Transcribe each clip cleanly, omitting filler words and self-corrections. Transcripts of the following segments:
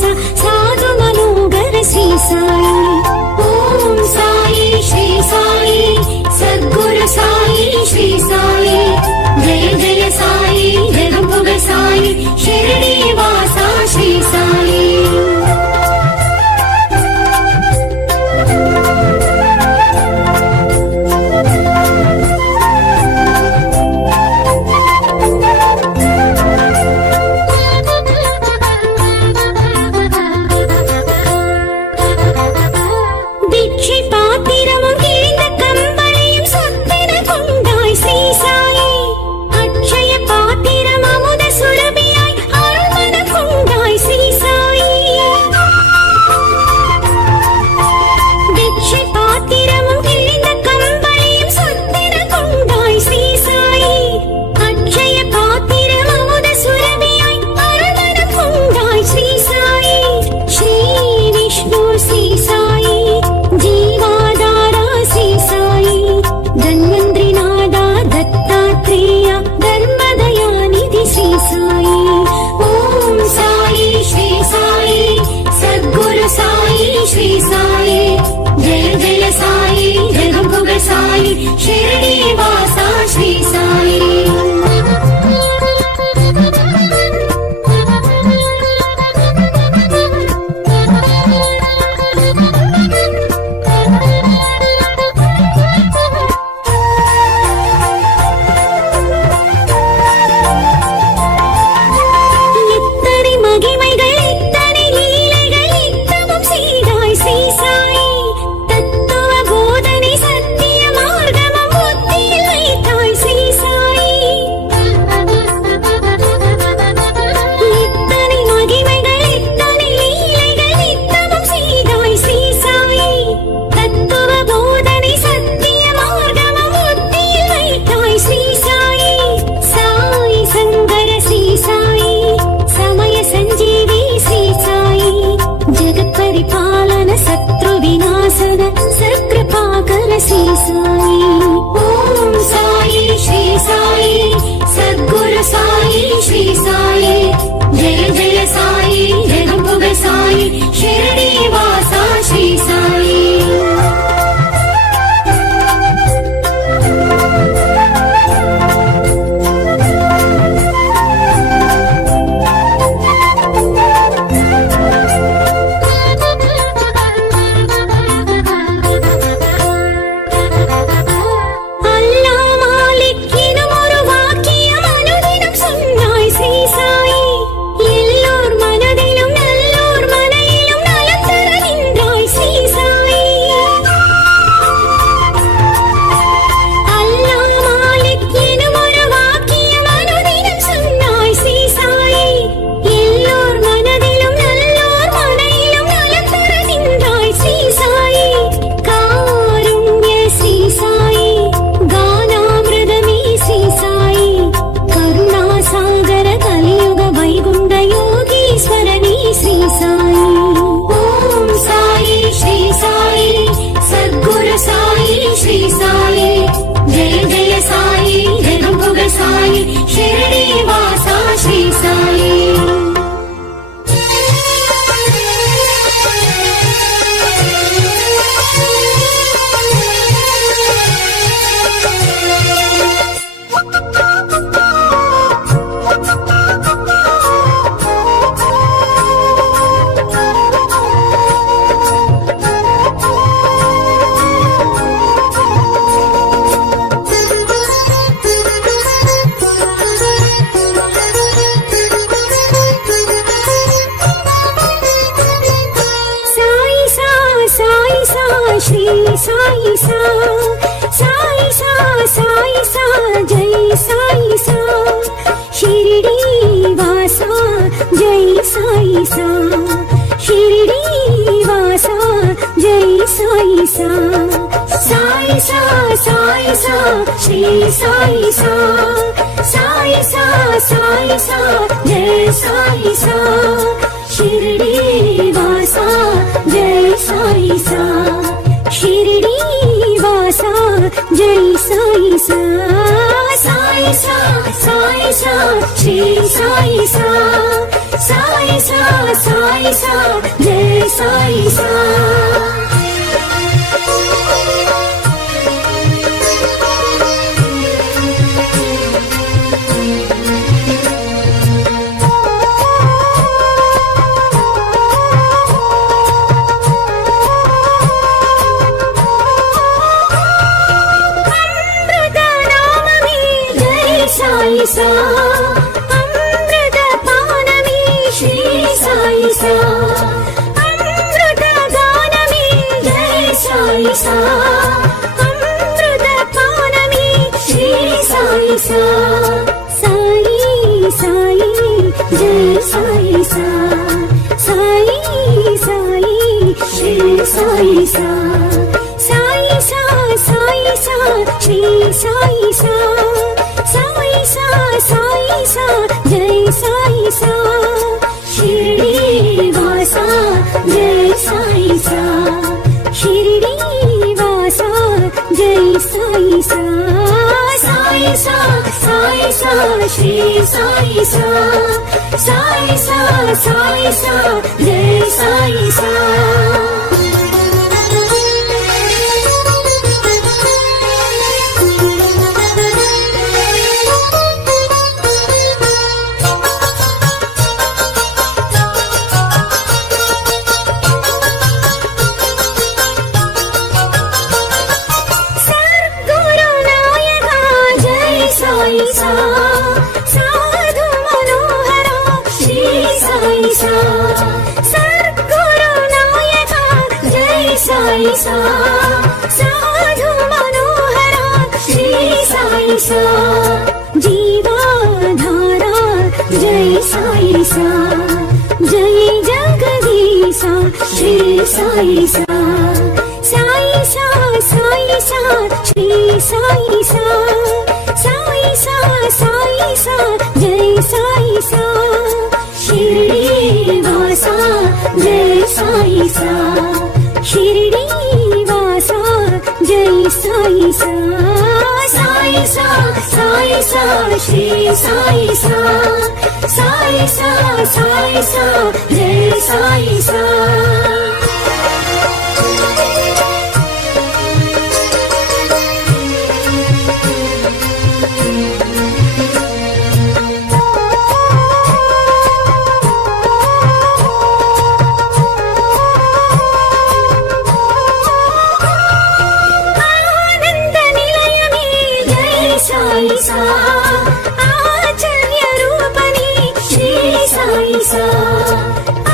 वास साधु मनोगर श्री साई। ओम साई श्री साई सद्गुरु साई श्री साई। जय जय साई जगमुग साई शिरडी वासा श्री साई। शिरडी वासा श्री साई। ओम साई श्री साई सद्गुरु साई श्री साई। जय जय साई जगमुग साई शिरडी वासा श्री साई। शिरडी वासा श्री साई। श्री साई सा साई सा साई सा जय साई सा। शिरडी वासा जय साई सा। शिरडी वासा जय साई सा। साई सा साई सा श्री साई सा। साई सा साई सा जय साई सा। शिरडी वासा जय साई सा। शिरडी वासा जय साई सा। साई सा साई सा श्री साई सा। साई సా సాయి సా జయ సాయి సా సాయి సా అమృత పానమే శ్రీ సాయి సా అమృత గానమే జయ సాయి సా అమృత పానమే శ్రీ సాయి సా సాయి సాయి జయ సాయి సా సాయి సాయి శ్రీ సాయి సా సాయి సా సాయి సా శ్రీ సాయి సా సాయి సా సాయి సా జై సాయి సా షిరిడి వాసా జై సాయి సా షిరిడి వాసా జై సాయి సా సాయి సా సాయి సా శ్రీ సాయి సా సాయి సా సాయి సా జై సాయి సా సాయి సా సాధు మనోహర శ్రీ సాయి సా సద్గురు నాయక జై సాయి సా సాధు మనోహర శ్రీ సాయి సా జీవాధార జై సాయి సా జై జగదీశ శ్రీ సాయి సా సాయి సా సాయి సా శ్రీ సాయి సా సాయి సా సాయి సా జై సాయి సా షిరిడి వాసా జై సాయి సా షిరిడి వాసా జై సాయి సా సాయి సా సాయి సా శ్రీ సాయి సా సాయి సా సాయి సా జై సాయి సా సాయి సా ఆచార్య రూపణి శ్రీ సాయి సా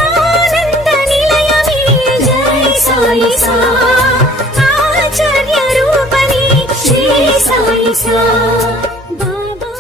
ఆనంద నిలయమే జై సాయి సా ఆచార్య రూపణి శ్రీ సాయి సా బాబా